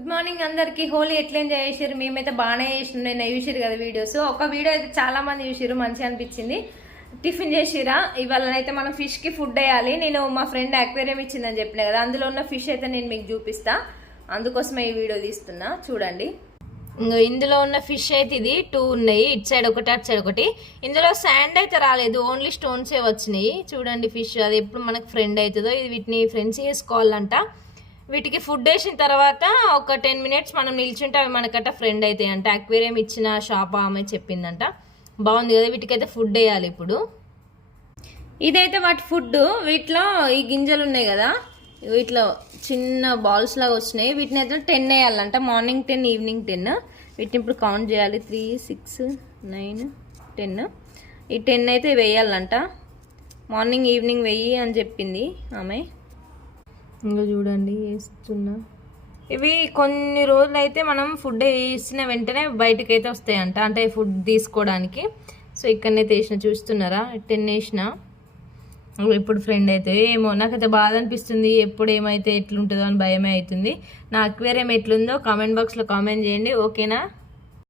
Good morning అందరికి. హోలీ ఎట్లా enjoy చేసారు? మేమైతే బాగానే చేసినాం. నేను చూసిరు కదా వీడియోస్. ఒక వీడియో అయితే చాలా మంది చూసిరు, మంచిగా అనిపించింది. టిఫిన్ చేసిరా? ఇవాళనైతే మనం ఫిష్కి ఫుడ్ వేయాలి. నేను మా ఫ్రెండ్ అక్వేరియం ఇచ్చిందని చెప్పిన కదా, అందులో ఉన్న ఫిష్ అయితే నేను మీకు చూపిస్తా. అందుకోసమే ఈ వీడియో తీస్తున్నా, చూడండి. ఇందులో ఉన్న ఫిష్ అయితే ఇది 2 ఉన్నాయి, ఇటు సైడ్ ఒకటి అటు సైడ్ ఒకటి. ఇందులో శాండ్ అయితే రాలేదు, ఓన్లీ స్టోన్సే వచ్చినాయి. చూడండి ఫిష్, అది ఎప్పుడు మనకు ఫ్రెండ్ అవుతుందో. ఇది వీటిని ఫ్రెండ్స్ చేసుకోవాలంట. వీటికి ఫుడ్ వేసిన తర్వాత ఒక 10 మినిట్స్ మనం నిల్చుంటే అవి మనకట ఫ్రెండ్ అవుతాయి అంట. అక్వేరియం ఇచ్చిన షాప్ ఆమె చెప్పిందంట. బాగుంది కదా. వీటికైతే ఫుడ్ వేయాలి ఇప్పుడు. ఇదైతే వాటి ఫుడ్. వీటిలో ఈ గింజలు ఉన్నాయి కదా, వీటిలో చిన్న బాల్స్ లాగా వచ్చినాయి. వీటిని అయితే 10 వేయాలంట. Morning 10, evening 10. వీటిని ఇప్పుడు కౌంట్ చేయాలి. 3, 6, 9, 10. ఈ 10 అయితే వేయాలంట. మార్నింగ్ ఈవినింగ్ వెయ్యి అని చెప్పింది ఆమె. ఇంకా చూడండి వేస్తున్నా. ఇవి కొన్ని రోజులు అయితే మనం ఫుడ్ వేసిన వెంటనే బయటకు అయితే వస్తాయంట, అంటే ఫుడ్ తీసుకోవడానికి. సో ఇక్కడనైతే వేసిన, చూస్తున్నారా? 10 వేసిన. ఎప్పుడు ఫ్రెండ్ అయితే ఏమో, నాకైతే బాధ అనిపిస్తుంది. ఎప్పుడు ఏమైతే ఎట్లుంటుందో అని భయమే అవుతుంది. నా అక్వేరియం ఎట్లుందో కామెంట్ బాక్స్లో కామెంట్ చేయండి, ఓకేనా?